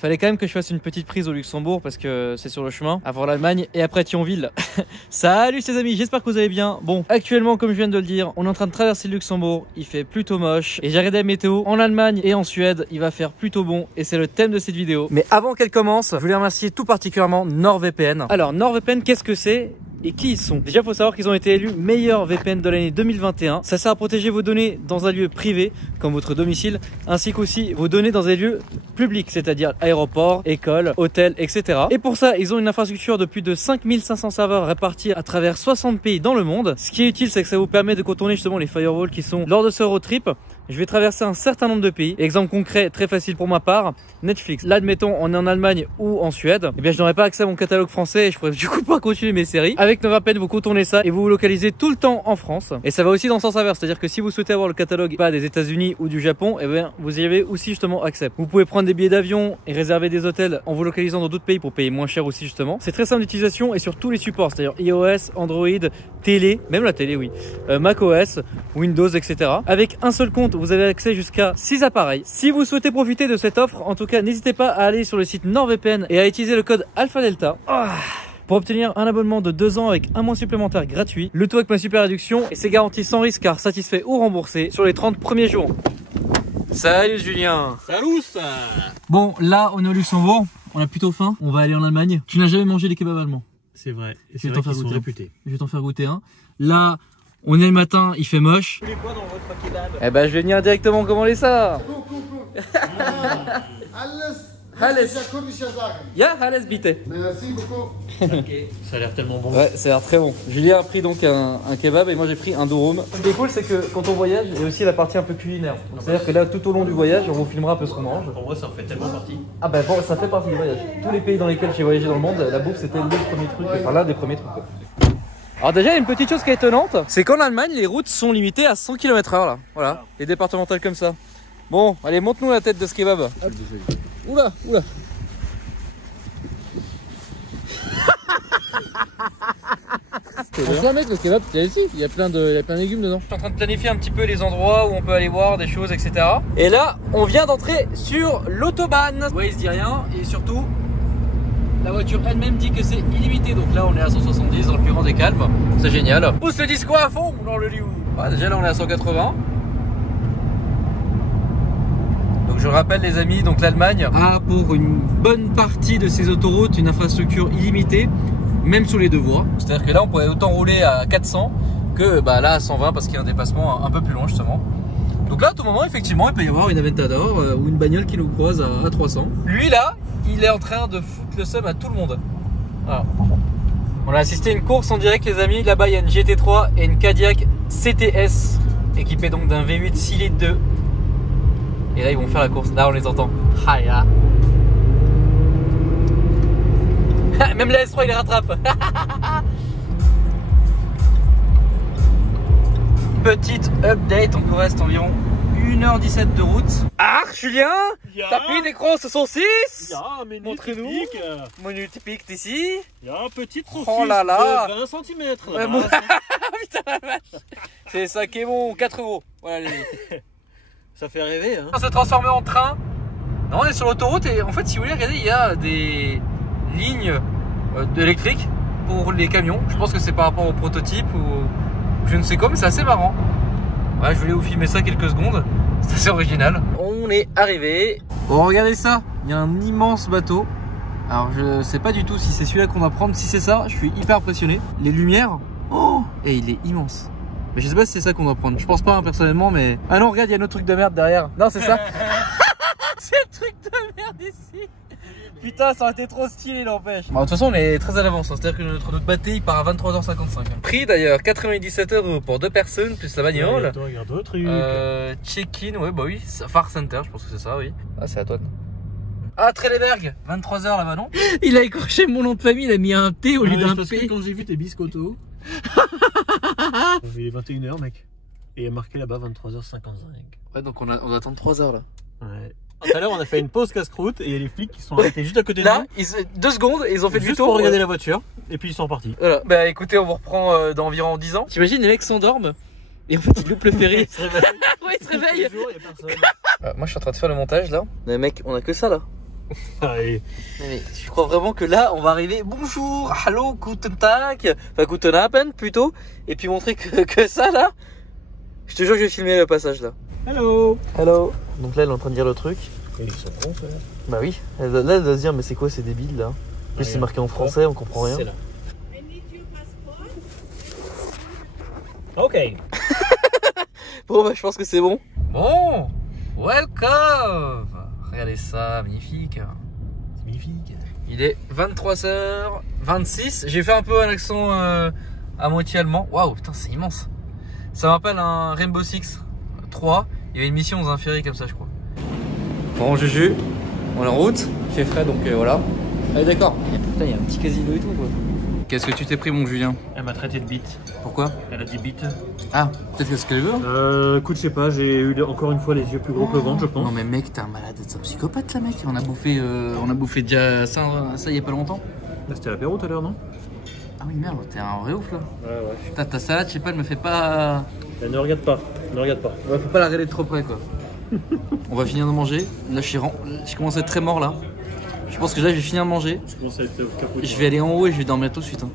Fallait quand même que je fasse une petite prise au Luxembourg parce que c'est sur le chemin avant l'Allemagne et après Thionville. Salut les amis, j'espère que vous allez bien. Bon, actuellement comme je viens de le dire, on est en train de traverser le Luxembourg, il fait plutôt moche et j'ai regardé la météo. En Allemagne et en Suède, il va faire plutôt bon et c'est le thème de cette vidéo. Mais avant qu'elle commence, je voulais remercier tout particulièrement NordVPN. Alors NordVPN, qu'est-ce que c'est ? Et qui ils sont? Déjà, il faut savoir qu'ils ont été élus meilleurs VPN de l'année 2021. Ça sert à protéger vos données dans un lieu privé, comme votre domicile, ainsi qu'aussi vos données dans des lieux publics, c'est-à-dire aéroports, écoles, hôtels, etc. Et pour ça, ils ont une infrastructure de plus de 5500 serveurs répartis à travers 60 pays dans le monde. Ce qui est utile, c'est que ça vous permet de contourner justement les firewalls qui sont lors de ce road trip. Je vais traverser un certain nombre de pays. Exemple concret, très facile pour ma part, Netflix. Là, admettons, on est en Allemagne ou en Suède. Eh bien, je n'aurai pas accès à mon catalogue français et je pourrais du coup pas continuer mes séries. Avec NordVPN, vous contournez ça et vous vous localisez tout le temps en France. Et ça va aussi dans le sens inverse. C'est-à-dire que si vous souhaitez avoir le catalogue pas des États-Unis ou du Japon, eh bien, vous y avez aussi justement accès. Vous pouvez prendre des billets d'avion et réserver des hôtels en vous localisant dans d'autres pays pour payer moins cher aussi justement. C'est très simple d'utilisation et sur tous les supports, c'est-à-dire iOS, Android, télé, même la télé, oui, macOS, Windows, etc. Avec un seul compte, vous avez accès jusqu'à 6 appareils. Si vous souhaitez profiter de cette offre, en tout cas, n'hésitez pas à aller sur le site NordVPN et à utiliser le code ALPHADELTA. Pour obtenir un abonnement de 2 ans avec un mois supplémentaire gratuit, le tout avec ma super réduction et c'est garanti sans risque car satisfait ou remboursé sur les 30 premiers jours. Salut Julien. Salut ça. Bon, là on est au Luxembourg, on a plutôt faim, on va aller en Allemagne. Tu n'as jamais mangé des kebabs allemands? C'est vrai, et Je c'est vais vrai t'en faire qu'ils sont goûter. réputés. Je vais t'en faire goûter un. Là, on est le matin, il fait moche. Vous voulez quoi dans votre kebab? Eh ben je vais venir directement commander ça. Alles. Ja, alles bitte. Merci beaucoup. Ça a l'air tellement bon. Ouais, ça a l'air très bon. Julien a pris donc un kebab et moi j'ai pris un durum. Ce qui est cool, c'est que quand on voyage, il y a aussi la partie un peu culinaire. C'est-à-dire que là, tout au long du voyage, on vous filmera un peu ce qu'on mange. Pour moi, ça en fait tellement partie. Ah ben bon, ça fait partie du voyage. Tous les pays dans lesquels j'ai voyagé dans le monde, la bouffe c'était le premier truc, enfin l'un des premiers trucs. Quoi. Alors déjà, il y a une petite chose qui est étonnante, c'est qu'en Allemagne, les routes sont limitées à 100 km/h là. Voilà, les départementales comme ça. Bon, allez, montre-nous la tête de ce kebab. Oula, oula. On peut mettre le kebab, ici, il y a plein de légumes dedans. Je suis en train de planifier un petit peu les endroits où on peut aller voir des choses, etc. Et là, on vient d'entrer sur l'autobahn. Ouais, il se dit rien et surtout, la voiture elle-même dit que c'est illimité. Donc là, on est à 170 dans le plus grand des calmes. C'est génial. Pousse le disco à fond dans le liu. Déjà là, on est à 180. Donc je rappelle les amis, donc l'Allemagne a pour une bonne partie de ses autoroutes une infrastructure illimitée, même sur les deux voies. C'est-à-dire que là on pourrait autant rouler à 400 que là à 120 parce qu'il y a un dépassement un peu plus loin justement. Donc là à tout moment effectivement il peut y avoir une Aventador ou une bagnole qui nous croise à 300. Lui là, il est en train de foutre le seum à tout le monde. Voilà. On a assisté à une course en direct les amis, là-bas il y a une GT3 et une Cadillac CTS équipée donc d'un V8 6 litres 2. Et là ils vont faire la course, là on les entend. Hiya. Même la S3 il les rattrape. Petite update, on nous reste environ 1h17 de route. Ah Julien, t'as pris des grosses saucisses? Mais montrez-nous. Menu typique d'ici. Il y a une petite saucisse Oh là là. de 20 cm. Putain la vache. C'est ça qui est bon, 4 €. Voilà les... Ça fait rêver hein. On s'est transformé en train. Non, on est sur l'autoroute et en fait si vous voulez regarder il y a des lignes électriques pour les camions. Je pense que c'est par rapport au prototype ou je ne sais quoi mais c'est assez marrant. Ouais, je voulais vous filmer ça quelques secondes. C'est assez original. On est arrivé. Bon regardez ça, il y a un immense bateau. Alors je sais pas du tout si c'est celui-là qu'on va prendre. Si c'est ça, je suis hyper impressionné. Les lumières, oh, et il est immense. Mais je sais pas si c'est ça qu'on doit prendre. Je pense pas hein, personnellement mais... Ah non regarde il y a un autre truc de merde derrière. Non c'est ça. C'est le truc de merde ici. Putain ça aurait été trop stylé n'empêche. Bon, de toute façon on est très à l'avance hein. C'est à dire que notre bateau il part à 23h55 hein. Prix d'ailleurs 97 € pour 2 personnes plus la bagnole. Attends, regarde d'autres trucs. Check-in, ouais bah oui, Far Center je pense que c'est ça oui. Ah c'est à toi. Ah Trelleborg, 23h là-bas non. Il a écorché mon nom de famille, il a mis un T au lieu d'un P. Quand j'ai vu tes biscottos. Il est 21h mec. Et il y a marqué là-bas 23h55. Ouais donc on doit attendre 3 heures là. Ouais. Tout à l'heure on a fait une pause casse-croûte et il y a les flics qui sont arrêtés juste à côté de là, nous. 2 secondes et ils ont fait du juste tour pour regarder la voiture et puis ils sont partis. Voilà. Bah écoutez on vous reprend dans environ 10 ans. T'imagines les mecs s'endorment et en fait ils loupent le ferry. Ils se réveillent. Ouais ils se réveillent. Tous les jours, il y a personne. Moi je suis en train de faire le montage là. Mais mec on a que ça là. Allez. Mais je crois vraiment que là, on va arriver. Bonjour, hallo, guten Tag, enfin guten Abend plutôt, et puis montrer que ça là. Je te jure que je vais filmer le passage là. Hello. Hello. Donc là, elle est en train de dire le truc. Et ils sont cons, ça. Bah oui. Là, elle doit se dire, mais c'est quoi ces débiles là? En plus, c'est marqué en français, on comprend rien. C'est là. Ok. Bon, bah, je pense que c'est bon. Bon, welcome. Regardez ça, magnifique. C'est magnifique. Il est 23h26. J'ai fait un peu un accent à moitié allemand. Waouh, putain, c'est immense. Ça me rappelle un Rainbow Six 3. Il y avait une mission dans un ferry comme ça, je crois. Bon, Juju, on est en route. Il fait frais, donc voilà. Allez, d'accord. Putain, il y a un petit casino et tout, quoi. Qu'est-ce que tu t'es pris, mon Julien? Elle m'a traité de bite. Pourquoi? Elle a dit bite. Ah, peut-être que ce qu'elle veut. Écoute, je sais pas, j'ai eu encore une fois les yeux plus gros que le ventre, je pense. Non, mais mec, t'es un malade, t'es un psychopathe, là, mec. On a bouffé déjà ça il y a pas longtemps. Là, c'était l'apéro tout à l'heure, non? Ah oui, merde, t'es un vrai ouf là. Ouais. Putain, ta salade, je sais pas, elle me fait pas. Ne regarde pas, ne regarde pas. Ouais, faut pas la regarder de trop près quoi. On va finir de manger. Là, je commence à être très mort là. Je pense que là, je vais finir de manger. Je commence à être capoté. Je vais aller en haut et je vais dormir tout de suite. Hein.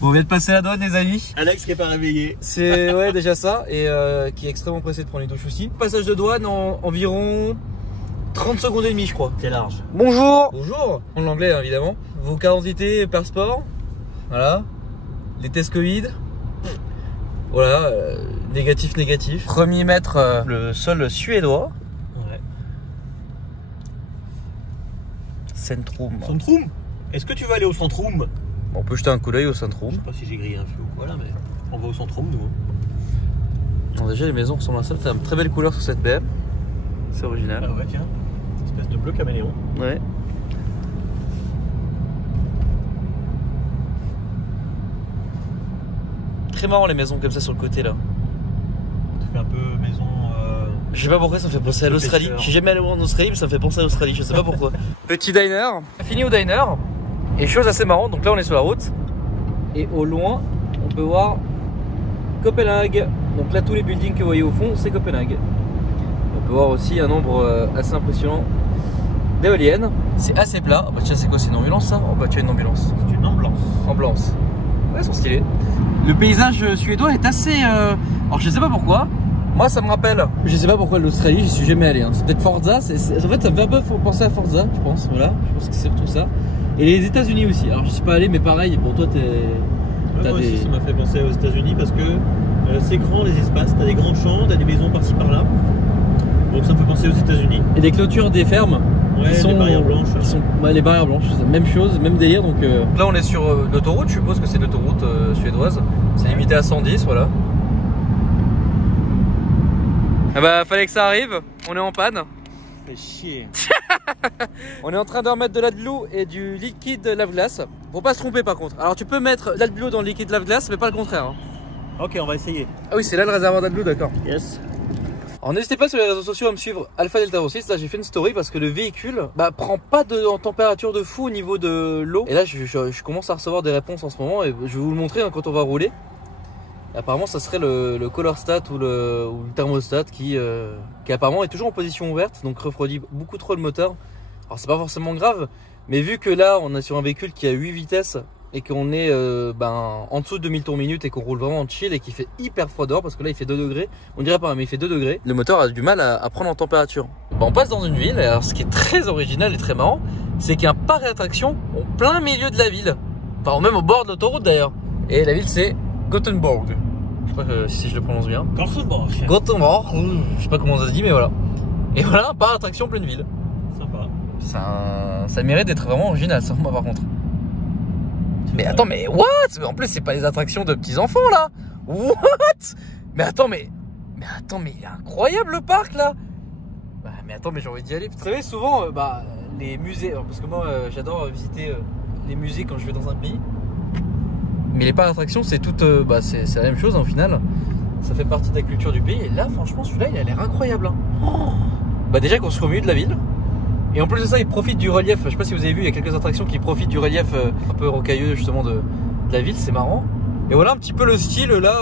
Bon, on vient de passer la douane, les amis. Alex qui est pas réveillé. C'est ouais déjà ça et qui est extrêmement pressé de prendre les douches aussi. Passage de douane en environ 30 secondes et demie, je crois. C'est large. Bonjour. Bonjour. En anglais évidemment. Vos cartes d'identité, passeport. Voilà. Les tests Covid. Voilà. Négatif. Premier mètre, le sol suédois. Ouais. Centrum. Centrum. Est-ce que tu vas aller au Centrum? On peut jeter un coup d'œil au Je Centrum. sais pas si j'ai grillé un feu ou quoi là, mais on va au Centrum nous. Bon, déjà les maisons ressemblent à ça. T'as une très belle couleur sur cette BM. C'est original. Ah ouais, tiens. Une espèce de bleu caméléon. Ouais. Très marrant les maisons comme ça sur le côté là. Ça fait un peu maison. Je sais pas pourquoi ça me fait penser à l'Australie. pêcheur. Je suis jamais allé en Australie mais ça me fait penser à l'Australie. Je sais pas pourquoi. Petit diner. Fini au diner. Et chose assez marrante, donc là on est sur la route. Et au loin, on peut voir Copenhague. Donc là tous les buildings que vous voyez au fond, c'est Copenhague. On peut voir aussi un nombre assez impressionnant d'éoliennes. C'est assez plat. Oh bah tiens, c'est quoi, c'est une ambulance ça? Oh bah tu as une ambulance. C'est une ambulance. Ambulance. Ouais, elles sont stylées. Le paysage suédois est assez... Alors je sais pas pourquoi. Moi ça me rappelle... Je sais pas pourquoi l'Australie, j'y suis jamais allé. Hein. C'est peut-être Forza. En fait ça me fait un peu penser à Forza, je pense. Voilà, je pense que c'est surtout ça. Et les États-Unis aussi. Alors je suis pas allé, mais pareil, pour toi t'es... Moi aussi ça m'a fait penser aux États-Unis parce que c'est grand les espaces, t'as des grands champs, t'as des maisons par-ci par-là. Donc ça me fait penser aux États-Unis. Et des clôtures des fermes. Ouais, qui sont, les barrières blanches. Ouais, les barrières blanches, même chose, même délire. Donc là on est sur l'autoroute, je suppose que c'est l'autoroute suédoise. C'est limité à 110, voilà. Ah bah fallait que ça arrive, on est en panne. Fait chier. On est en train de remettre de l'AdBlue et du liquide lave-glace. Faut pas se tromper par contre. Alors tu peux mettre de l'AdBlue dans le liquide lave-glace, mais pas le contraire. Hein. Ok, on va essayer. Ah oui, c'est là le réservoir d'AdBlue, d'accord. Yes. Alors n'hésitez pas sur les réseaux sociaux à me suivre Alpha Delta 6. Là j'ai fait une story parce que le véhicule prend pas en température de fou au niveau de l'eau. Et là je commence à recevoir des réponses en ce moment et je vais vous le montrer quand on va rouler. Et apparemment ça serait le color stat ou le thermostat qui apparemment est toujours en position ouverte, donc refroidit beaucoup trop le moteur. Alors c'est pas forcément grave, mais vu que là on est sur un véhicule qui a 8 vitesses et qu'on est en dessous de 2000 tours minute et qu'on roule vraiment en chill et qui fait hyper froid dehors parce que là il fait 2 degrés, on dirait pas mais il fait 2 degrés, le moteur a du mal à prendre en température. On passe dans une ville et alors ce qui est très original et très marrant, c'est qu'il y a un parc d'attractions au plein milieu de la ville, enfin même au bord de l'autoroute d'ailleurs, et la ville c'est Gothenburg. Je sais pas si je le prononce bien. Gothenburg, je sais pas comment ça se dit mais voilà. Et voilà un parc d'attractions en pleine ville. Sympa. Ça mérite d'être vraiment original ça moi par contre. Mais attends, mais what? En plus, c'est pas les attractions de petits enfants là. What? Mais attends, mais il est incroyable le parc là. Mais attends, mais j'ai envie d'y aller. Vous savez, souvent, les musées, parce que moi, j'adore visiter les musées quand je vais dans un pays. Mais les parcs d'attractions, c'est tout, c'est la même chose hein, au final. Ça fait partie de la culture du pays. Et là, franchement, celui-là, il a l'air incroyable. Hein. Déjà qu'on se au milieu de la ville. Et en plus de ça, il profite du relief. Je sais pas si vous avez vu, il y a quelques attractions qui profitent du relief un peu rocailleux justement de la ville, c'est marrant. Et voilà un petit peu le style là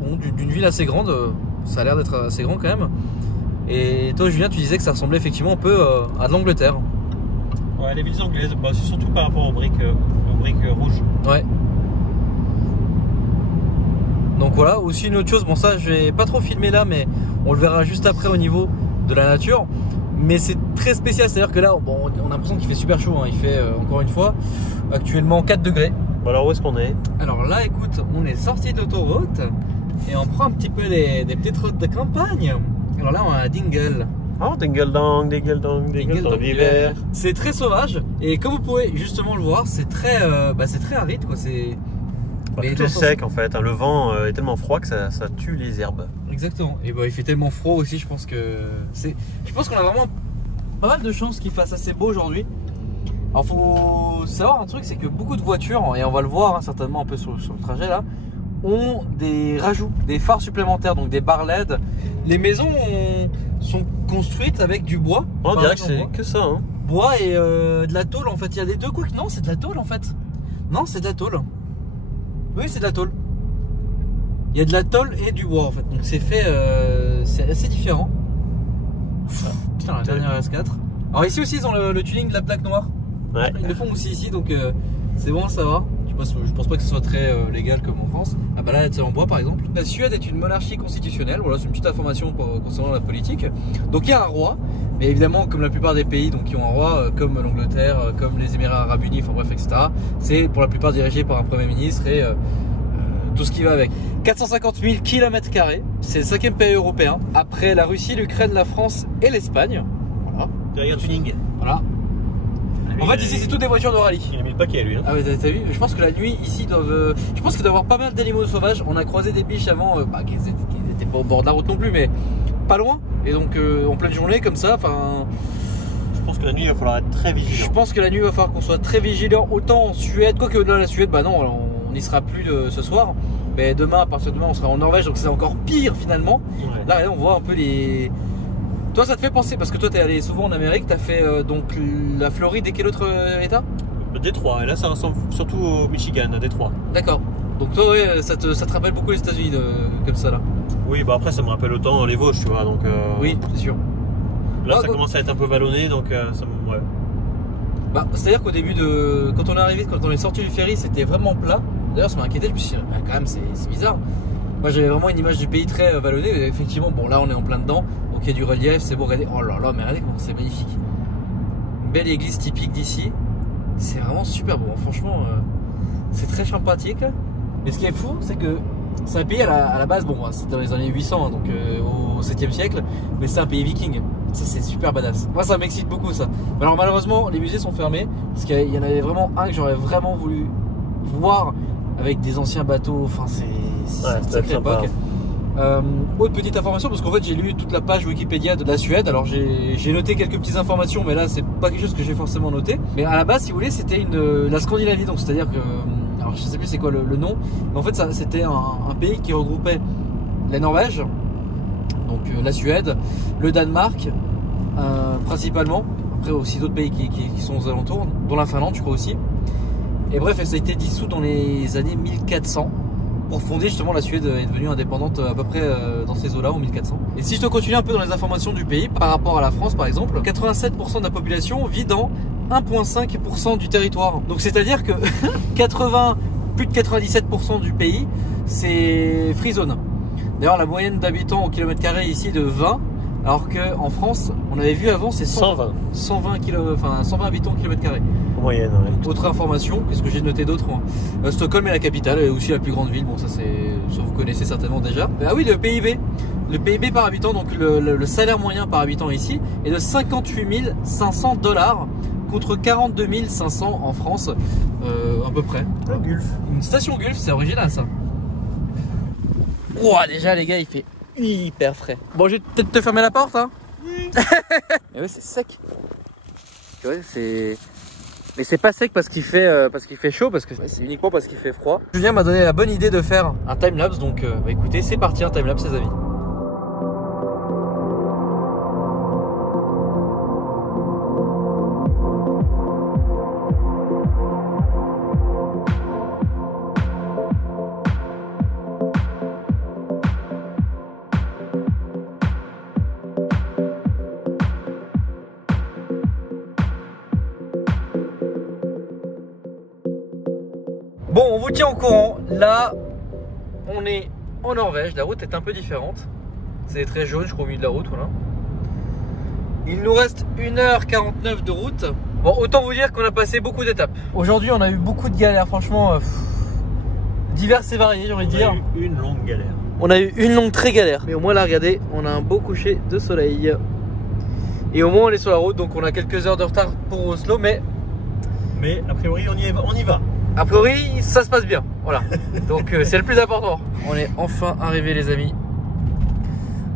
bon, d'une ville assez grande. Ça a l'air d'être assez grand quand même. Et toi Julien, tu disais que ça ressemblait effectivement un peu à de l'Angleterre. Ouais, les villes anglaises, bah, c'est surtout par rapport aux briques rouges. Ouais. Donc voilà, aussi une autre chose, bon ça je vais pas trop filmer là, mais on le verra juste après au niveau de la nature. Mais c'est très spécial, c'est à dire que là bon, on a l'impression qu'il fait super chaud, hein. Il fait encore une fois actuellement 4 degrés. Alors où est-ce qu'on est? Alors là écoute, on est sorti de l'autoroute et on prend un petit peu des petites routes de campagne. Alors là on a Dingle. Oh, Dingle Dong l'hiver. C'est très sauvage et comme vous pouvez justement le voir, c'est très aride quoi. C'est tout est sec en fait, hein. Le vent est tellement froid que ça tue les herbes. Exactement. Et bah, il fait tellement froid aussi, je pense qu'on a vraiment pas mal de chance qu'il fasse assez beau aujourd'hui. Alors faut savoir un truc, c'est que beaucoup de voitures, et on va le voir hein, certainement un peu sur le trajet là, ont des rajouts, des phares supplémentaires, donc des barres LED. Les maisons sont construites avec du bois. On dirait que c'est que ça. Hein. Bois et de la tôle en fait. Il y a des deux quoi que non, c'est de la tôle en fait. Non, c'est de la tôle. Oui, c'est de la tôle. Il y a de la tôle et du bois en fait. Donc c'est fait, c'est assez différent. Putain, la dernière S4. Alors ici aussi ils ont le tuning de la plaque noire. Ouais. Ils le font aussi ici, donc c'est bon, ça va. Je pense pas que ce soit très légal comme en France. Ah bah là c'est en bois par exemple. La Suède est une monarchie constitutionnelle. Voilà, c'est une petite information concernant la politique. Donc il y a un roi, mais évidemment comme la plupart des pays donc qui ont un roi, comme l'Angleterre, comme les Émirats Arabes Unis, enfin bref, etc. C'est pour la plupart dirigé par un premier ministre et tout ce qui va avec. 450 000 km², c'est le 5e pays européen après la Russie, l'Ukraine, la France et l'Espagne. Voilà. Derrière tuning. Voilà. En fait ici c'est toutes des voitures de rallye. Il a mis le paquet lui. Hein. Ah mais t'as vu? Je pense que la nuit ici doivent. Je pense qu'il doit y avoir pas mal d'animaux sauvages. On a croisé des biches avant, qui n'étaient pas au bord de la route non plus, mais pas loin. Et donc en pleine journée comme ça, enfin. Je pense que la nuit il va falloir être très vigilant. Je pense que la nuit il va falloir qu'on soit très vigilant. Autant en Suède, quoique au-delà de la Suède, bah non, on n'y sera plus ce soir. Mais demain, à partir de demain, on sera en Norvège, donc c'est encore pire finalement. Ouais. Là on voit un peu les. Toi ça te fait penser, parce que toi t'es allé souvent en Amérique, t'as fait donc la Floride et quel autre état? Détroit, et là ça ressemble surtout au Michigan, à Détroit. D'accord, donc toi ouais, ça te rappelle beaucoup les États-Unis comme ça là? Oui, bah après ça me rappelle autant les Vosges, tu vois, donc oui, c'est sûr. Là ça commence à être un peu vallonné, donc ça me... Ouais. Bah, c'est-à-dire qu'au début quand on est arrivé, quand on est sorti du ferry, c'était vraiment plat. D'ailleurs ça m'a inquiété, je me suis dit, bah, quand même c'est bizarre. Moi j'avais vraiment une image du pays très vallonné, et effectivement, bon là on est en plein dedans. Il y a du relief, c'est beau, regardez. Oh là là, mais regardez comment c'est magnifique. Une belle église typique d'ici. C'est vraiment super beau, franchement, c'est très sympathique. Mais ce qui est fou, c'est que c'est un pays à la base, bon, c'était dans les années 800, donc au 7e siècle, mais c'est un pays viking. Ça, c'est super badass. Moi, ça m'excite beaucoup, ça. Alors, malheureusement, les musées sont fermés, parce qu'il y en avait vraiment un que j'aurais vraiment voulu voir avec des anciens bateaux. Enfin, c'est une sacrée époque. Autre petite information, parce qu'en fait j'ai lu toute la page Wikipédia de la Suède. Alors j'ai noté quelques petites informations, mais là c'est pas quelque chose que j'ai forcément noté. Mais à la base, si vous voulez, c'était la Scandinavie, donc c'est à dire que, alors je sais plus c'est quoi le nom, mais en fait c'était un pays qui regroupait la Norvège, donc la Suède, le Danemark principalement, après aussi d'autres pays qui sont aux alentours, dont la Finlande je crois aussi. Et bref, ça a été dissous dans les années 1400 pour fonder justement la Suède est devenue indépendante à peu près dans ces eaux-là en 1400. Et si je te continue un peu dans les informations du pays par rapport à la France par exemple, 87% de la population vit dans 1,5% du territoire. Donc c'est-à-dire que plus de 97% du pays c'est free zone. D'ailleurs la moyenne d'habitants au kilomètre carré ici de 20, alors qu'en France on avait vu avant c'est 120 habitants au kilomètre carré. Moyenne, ouais. Donc, autre information, qu'est-ce que j'ai noté d'autre? Stockholm est la capitale et aussi la plus grande ville. Bon, ça vous connaissez certainement déjà. Ah oui, le PIB. Le PIB par habitant, donc le salaire moyen par habitant ici est de 58 500 $ contre 42 500 en France, à peu près. Un Gulf. Une station Gulf, c'est original ça. Ouah, déjà les gars, il fait hyper frais. Bon, je vais peut-être te fermer la porte, hein. Oui. Mais ouais, c'est sec. Ouais, c'est... Mais c'est pas sec parce qu'il fait chaud, parce que c'est uniquement parce qu'il fait froid. Julien m'a donné la bonne idée de faire un timelapse, donc bah écoutez, c'est parti, un timelapse les amis. Bon, on vous tient au courant. Là, on est en Norvège. La route est un peu différente. C'est très jaune, je crois, au milieu de la route. Voilà. Il nous reste 1h49 de route. Bon, autant vous dire qu'on a passé beaucoup d'étapes. Aujourd'hui, on a eu beaucoup de galères, franchement, diverses et variées, j'ai envie de dire. On a eu une longue galère. On a eu une longue très galère. Mais au moins, là, regardez, on a un beau coucher de soleil. Et au moins, on est sur la route, donc on a quelques heures de retard pour Oslo, mais a priori, on y va. A priori, ça se passe bien. Voilà. Donc, c'est le plus important. On est enfin arrivés, les amis.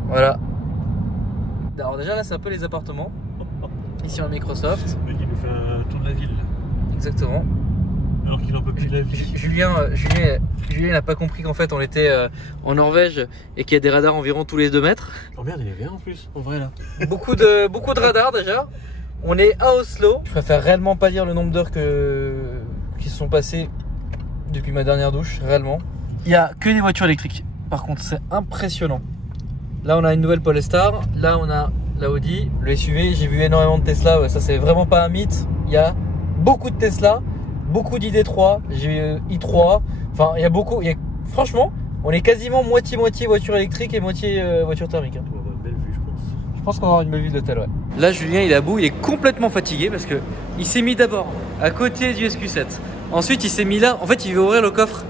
Voilà. Alors déjà là c'est un peu les appartements. Ici en Microsoft. Le mec il nous fait un tour de la ville. Exactement. Alors qu'il en peut plus de la vie. Julien n'a pas compris qu'en fait on était en Norvège et qu'il y a des radars environ tous les 2 mètres. Oh merde, il y avait un en plus, en vrai là. Beaucoup de radars déjà. On est à Oslo. Je préfère réellement pas dire le nombre d'heures qui se sont passées depuis ma dernière douche, réellement. Il n'y a que des voitures électriques. Par contre c'est impressionnant. Là on a une nouvelle Polestar, là on a la Audi, le SUV, j'ai vu énormément de Tesla, ça c'est vraiment pas un mythe. Il y a beaucoup de Tesla, beaucoup d'ID3, j'ai i3, enfin il y a beaucoup, franchement on est quasiment moitié-moitié voiture électrique et moitié voiture thermique. On va avoir une belle vue je pense. Je pense qu'on va avoir une belle vue de l'hôtel, ouais. Là Julien il est à bout, il est complètement fatigué parce que il s'est mis d'abord à côté du SQ7, ensuite il s'est mis là, en fait il veut ouvrir le coffre,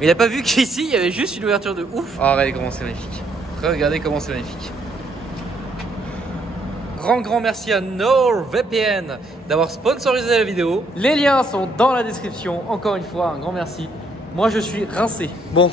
mais il a pas vu qu'ici il y avait juste une ouverture de ouf. Oh regardez comment c'est magnifique. Regardez comment c'est magnifique. Grand merci à NordVPN d'avoir sponsorisé la vidéo. Les liens sont dans la description. Encore une fois, un grand merci. Moi je suis rincé. Bon,